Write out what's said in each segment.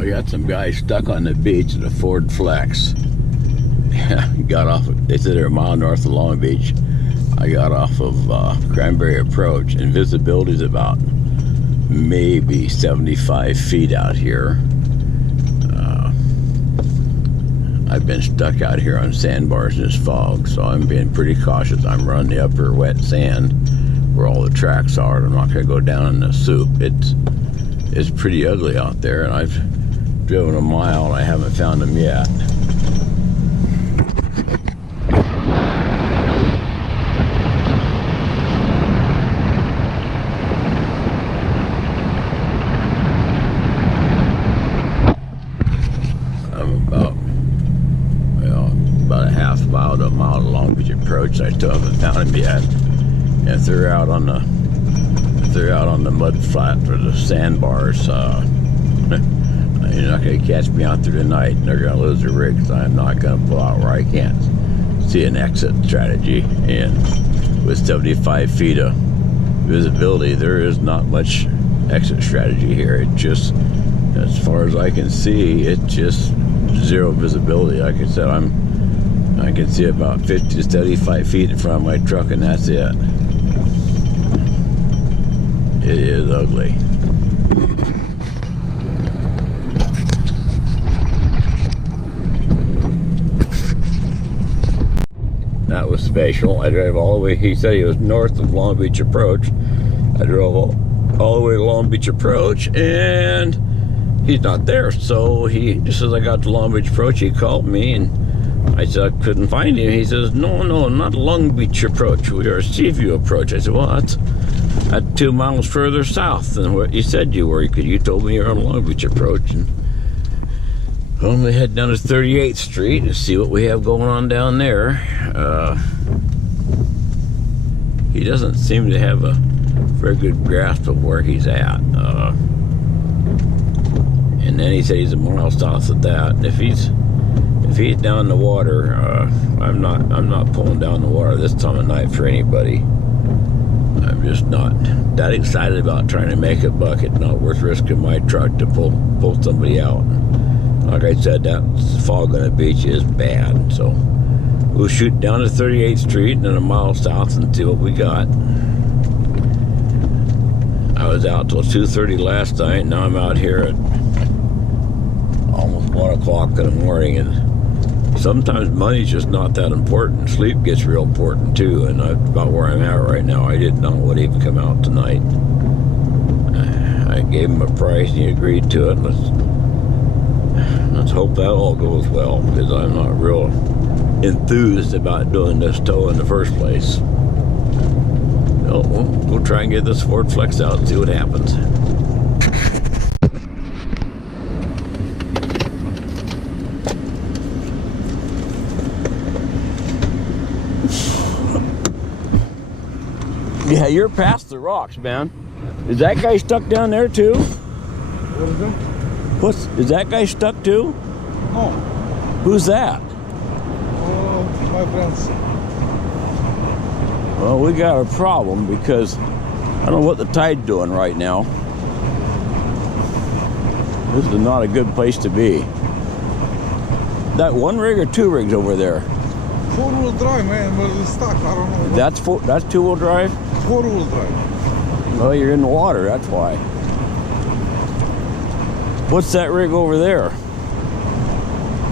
We got some guys stuck on the beach at a Ford Flex. Got off, they said they're a mile north of Long Beach. I got off of Cranberry Approach, and visibility is about maybe 75 feet out here. I've been stuck out here on sandbars in this fog, so I'm being pretty cautious. I'm running the upper wet sand where all the tracks are. I'm not going to go down in the soup. It's pretty ugly out there, and I've driven a mile and I haven't found them yet. About a half mile to a mile to Long Beach Approach. I still haven't found him yet. And if they're out on the mud flat or the sandbars, you're not going to catch me out there tonight. And they're going to lose their rig because I'm not going to pull out where I can't see an exit strategy. And with 75 feet of visibility, there is not much exit strategy here. It just, as far as I can see, it's just zero visibility. Like I said, I can see about 50 to 75 feet in front of my truck, and that's it. It is ugly. That was special. I drove all the way, he said he was north of Long Beach Approach. I drove all the way to Long Beach Approach, and he's not there. So just as I got to Long Beach Approach, he called me, and I said I couldn't find him. He says, no, not Long Beach Approach. We are Seaview Approach. I said, well, that's 2 miles further south than what you said you were, because you told me you're on Long Beach Approach. And I'm going to head down to 38th Street and see what we have going on down there. He doesn't seem to have a very good grasp of where he's at. And then he said he's a mile south of that. And if he's down the water, I'm not pulling down the water this time of night for anybody. I'm just not that excited about trying to make a buck. It's not worth risking my truck to pull somebody out. Like I said, that fog on the beach is bad. So we'll shoot down to 38th Street and then a mile south and see what we got. I was out till 2:30 last night. Now I'm out here at almost 1 o'clock in the morning, and sometimes money's just not that important. Sleep gets real important too, and that's about where I'm at right now. I did not want to even come out tonight. I gave him a price and he agreed to it. Let's hope that all goes well, because I'm not real enthused about doing this tow in the first place. So we'll try and get this Ford Flex out and see what happens. Yeah, you're past the rocks, man. Is that guy stuck down there too? What is it? Is that guy stuck too? No. Who's that? Oh, my friends. Well, we got a problem because I don't know what the tide's doing right now. This is not a good place to be. That one rig or 2 rigs over there? 4-wheel drive, man, but it's stuck. I don't know. That's 2-wheel drive? 4-wheel drive. Well, you're in the water, that's why. What's that rig over there?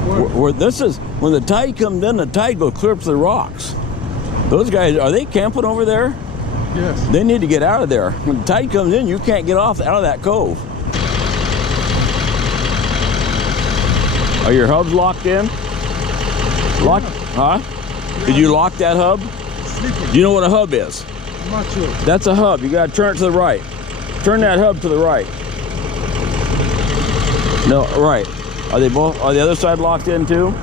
Where this is, when the tide comes in, the tide goes clear up to the rocks. Those guys, are they camping over there? Yes. They need to get out of there. When the tide comes in, you can't get out of that cove. Are your hubs locked in? Locked? Huh? Did you lock that hub? Sleeping. Do you know what a hub is? I'm not sure. That's a hub. You gotta turn it to the right. Turn that hub to the right. No, right. Are the other side locked in too?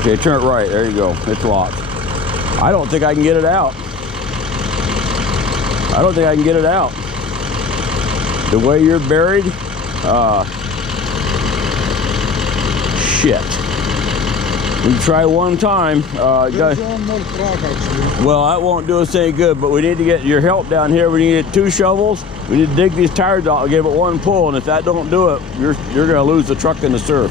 Okay, turn it right. There you go. It's locked. I don't think I can get it out. I don't think I can get it out. The way you're buried, shit. We try one time. There's one more truck actually. Well, that won't do us any good, but we need to get your help down here. We need to get 2 shovels. We need to dig these tires out and give it 1 pull, and if that don't do it, you're gonna lose the truck in the surf.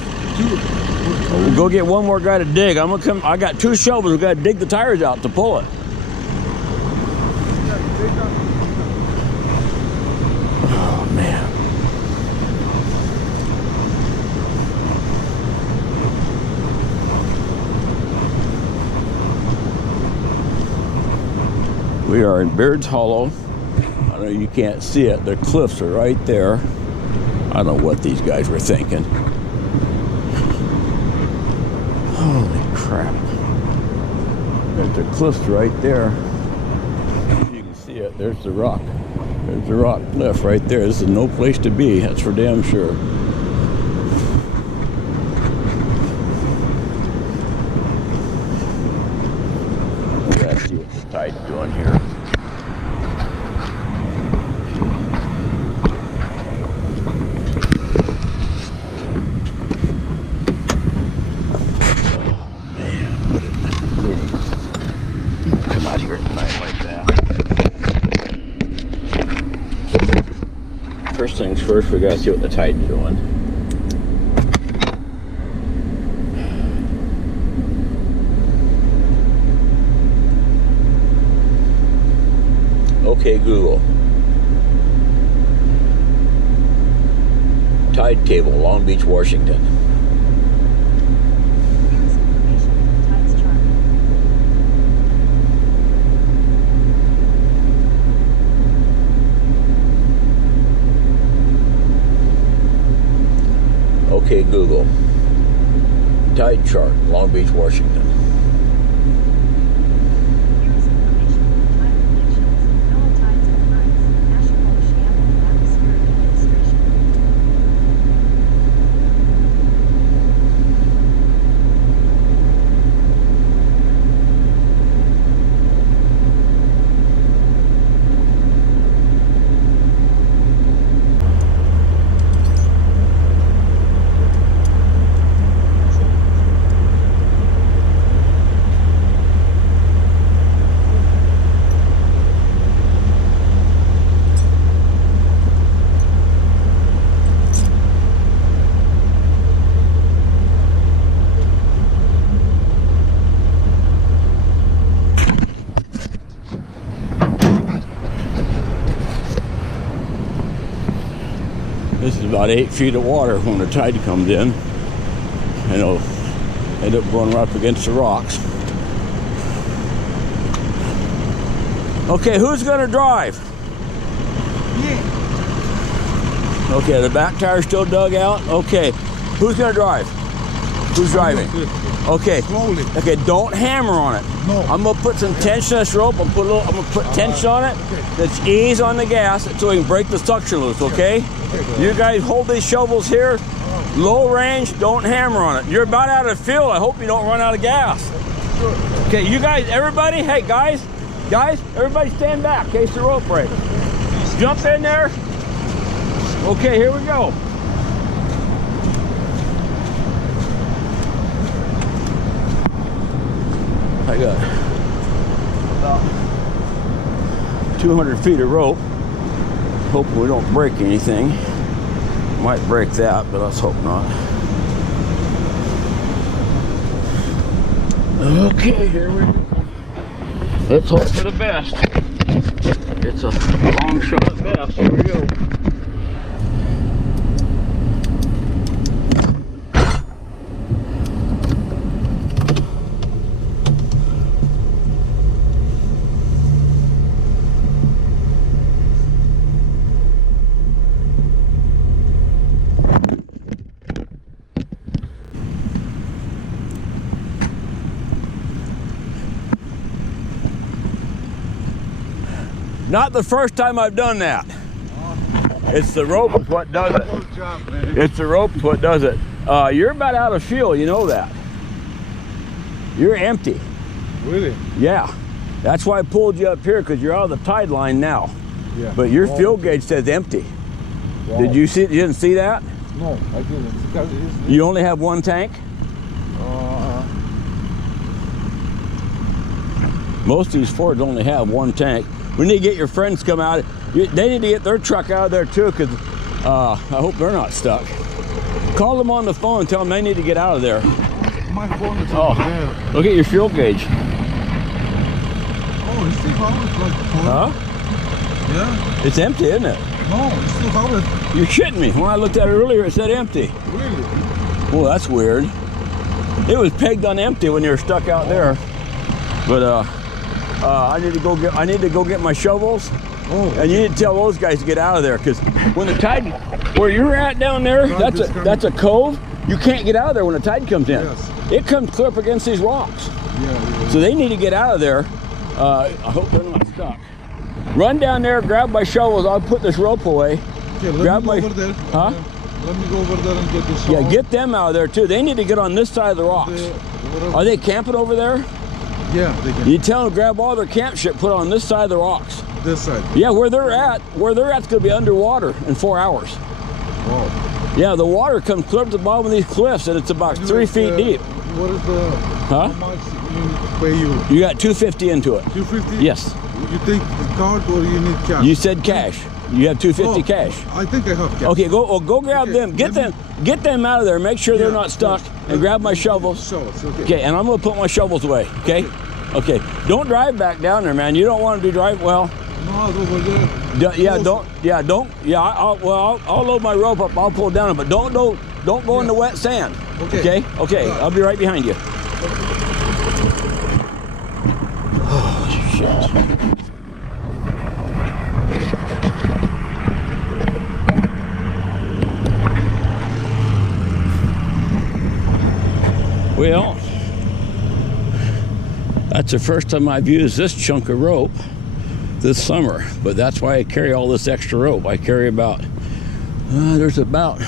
We'll go get 1 more guy to dig. I'm gonna come. I got 2 shovels. We gotta dig the tires out to pull it. Oh man. We are in Beard's Hollow. I know you can't see it. The cliffs are right there. I don't know what these guys were thinking. Holy crap. There's the cliffs right there. You can see it. There's the rock. There's the rock cliff right there. This is no place to be. That's for damn sure. Let's see what the tide's doing here. First things first, we gotta see what the tide's doing. Okay, Google. Tide table, Long Beach, Washington. Here's information from the tides chart. Okay, Google. Tide chart, Long Beach, Washington. Here's information from the tide predictions, NOAA tides and currents, National Oceanic and Atmospheric Administration. This is about 8 feet of water when the tide comes in. And it'll end up going right up against the rocks. Okay, who's gonna drive? Yeah. Okay, the back tire's still dug out. Okay, who's gonna drive? Who's driving? Okay. Slowly. Okay, don't hammer on it. No. I'm gonna put some tension on this rope. I'm gonna put tension on it. Okay. Let's ease on the gas so we can break the suction loose, okay? You guys hold these shovels here. Low range, don't hammer on it. You're about out of fuel. I hope you don't run out of gas. Okay, you guys, everybody, hey guys, everybody stand back in case the rope breaks. Jump in there. Okay, here we go. I got about 200 feet of rope. Hoping we don't break anything. Might break that, but let's hope not. Okay, here we go. Let's hope for the best. It's a long shot at best. Here we go. Not the first time I've done that. It's the rope is what does it. Good job, man. It's the rope is what does it. You're about out of fuel, you know that. You're empty. Really? Yeah. That's why I pulled you up here, because you're out of the tide line now. Yeah. But your Oh, fuel gauge says empty. wow. Did you see? You didn't see that? No, I didn't. Because it's, You only have 1 tank? Most of these Fords only have one tank. We need to get your friends come out. They need to get their truck out of there too, because I hope they're not stuck. Call them on the phone and tell them they need to get out of there. My phone is over there. Look at your fuel gauge. Oh, it's still covered like full. Huh? Yeah. It's empty, isn't it? No, it's still covered. You're shitting me. When I looked at it earlier, it said empty. Really? Well, that's weird. It was pegged on empty when you were stuck out there. But I need to go get my shovels. Oh. And you need to tell those guys to get out of there, because when the tide, where you're at down there, that's a cove. You can't get out of there when the tide comes in. Yes. It comes clear up against these rocks. Yeah. So they need to get out of there. I hope they're not stuck. Run down there, grab my shovels. I'll put this rope away. Okay, Grab let me my, go over there. huh? Let me go over there and get the shovel. Yeah, get them out of there too. They need to get on this side of the rocks. Are they camping over there? Yeah, they can. You tell them to grab all their camp shit, put it on this side of the rocks. This side. Yeah, where they're at's going to be underwater in 4 hours. Wow. Yeah, the water comes clear up to the bottom of these cliffs, and it's about 3 feet deep. What is the? Huh? How much pay you? You got $250 into it. 250? Yes. You take the card or you need cash? You said cash. You have $250 cash. I think I have cash. Okay, go grab them. Get them out of there. Make sure they're not stuck. And grab my shovels. Shovels, okay. Okay, and I'm gonna put my shovels away. Okay. Okay. Don't drive back down there, man. You don't want to be driving. Well. No, I'll go over there. I'll load my rope up. I'll pull down it, but don't go in the wet sand. Okay. Okay. I'll be right behind you. Oh shit. Well, that's the first time I've used this chunk of rope this summer, but that's why I carry all this extra rope. I carry there's about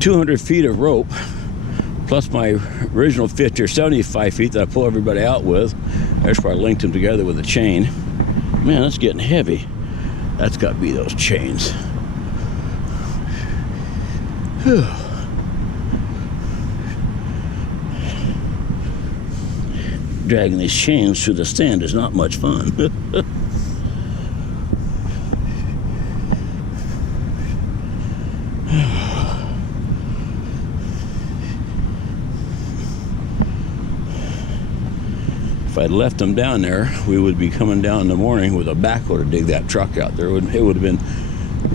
200 feet of rope, plus my original 50 or 75 feet that I pull everybody out with. That's where I linked them together with a chain. Man, that's getting heavy. That's got to be those chains. Whew. Dragging these chains through the sand is not much fun. If I'd left them down there, we would be coming down in the morning with a backhoe to dig that truck out there. It would have been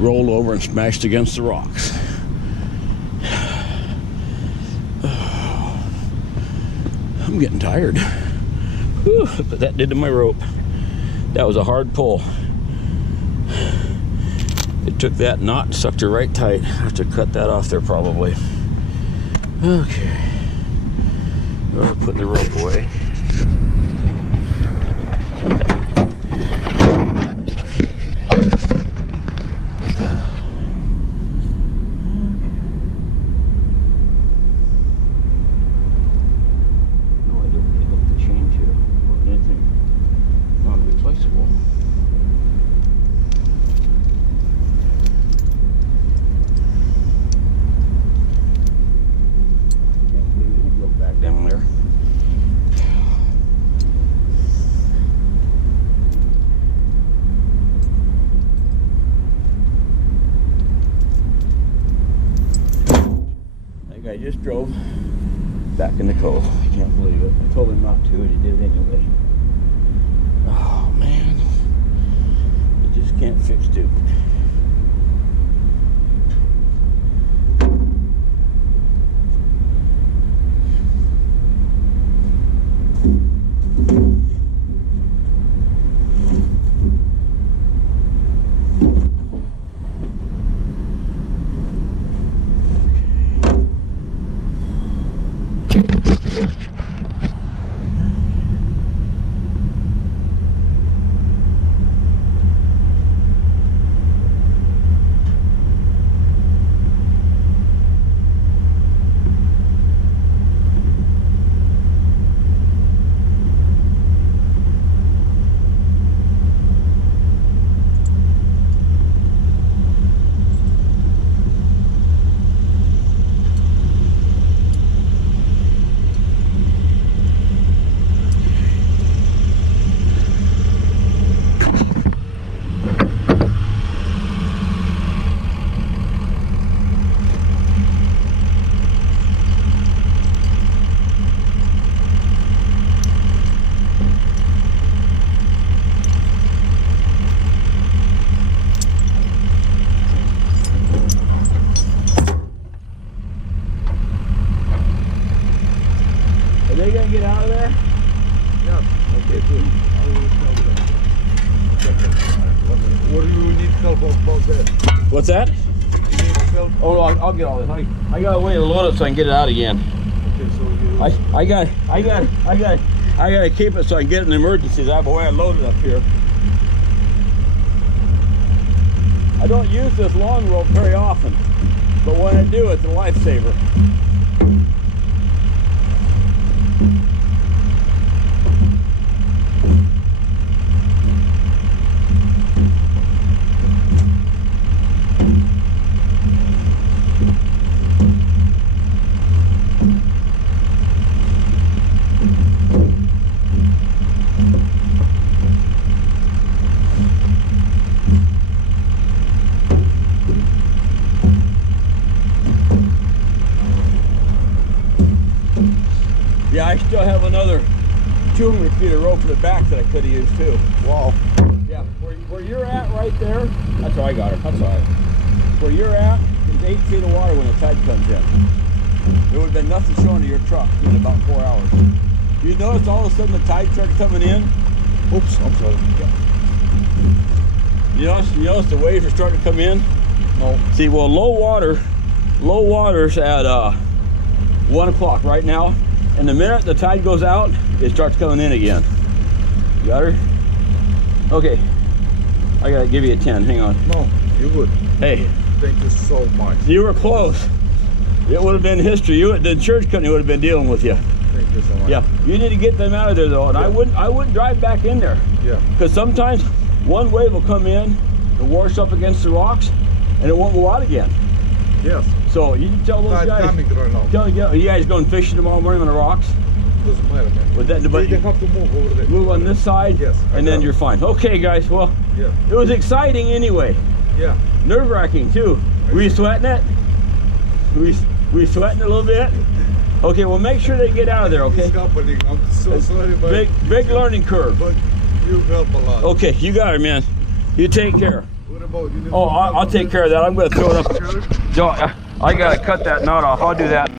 rolled over and smashed against the rocks. I'm getting tired. Whew, but that did to my rope. That was a hard pull. It took that knot and sucked her right tight. I have to cut that off there probably. Okay. Well, put the rope away. I just drove back in the cove. I can't believe it. I told him not to, and he did it anyway. Oh man, you just can't fix stupid. What's that? You need self. Oh, no, I'll get all this. I got a way to load it so I can get it out again. Okay, so you. I gotta keep it so I can get it in emergencies. That's the way I load it up here. I don't use this long rope very often, but when I do, it's a lifesaver. Yeah, I still have another 200 feet of rope for the back that I could have used too. Wow. Yeah, where you're at right there, that's where I got her, that's all right. Where you're at is 8 feet of water when the tide comes in. There would have been nothing showing to your truck in about 4 hours. You notice all of a sudden the tide started coming in? Oops, I'm sorry. Yeah. You notice the waves are starting to come in? No. See, well, low water's at 1 o'clock right now. And the minute the tide goes out, it starts coming in again. You got her? Okay. I gotta give you a 10. Hang on. No, you're good. Hey. Thank you so much. You were close. It would have been history. The insurance company would have been dealing with you. Thank you so much. Yeah. You need to get them out of there though, and I wouldn't drive back in there. Yeah. Because sometimes one wave will come in and wash up against the rocks, and it won't go out again. Yes. So you can tell those Tide guys. coming right now. Tell you guys going fishing tomorrow morning on the rocks. Doesn't matter, man. With that, but They have to move over there. move on this side, Yes, I and then know. you're fine. Okay, guys. Well, Yeah. it was exciting anyway. Yeah. Nerve-wracking too. Were you sweating it? Were you sweating it a little bit? Okay. Well, make sure they get out of there. Okay. It's happening. I'm so sorry, but Big learning curve. but you help a lot. Okay, you got it, man. You take care. What about you? Oh, I'll take care of that. I'm going to throw it up. I gotta cut that knot off. I'll do that.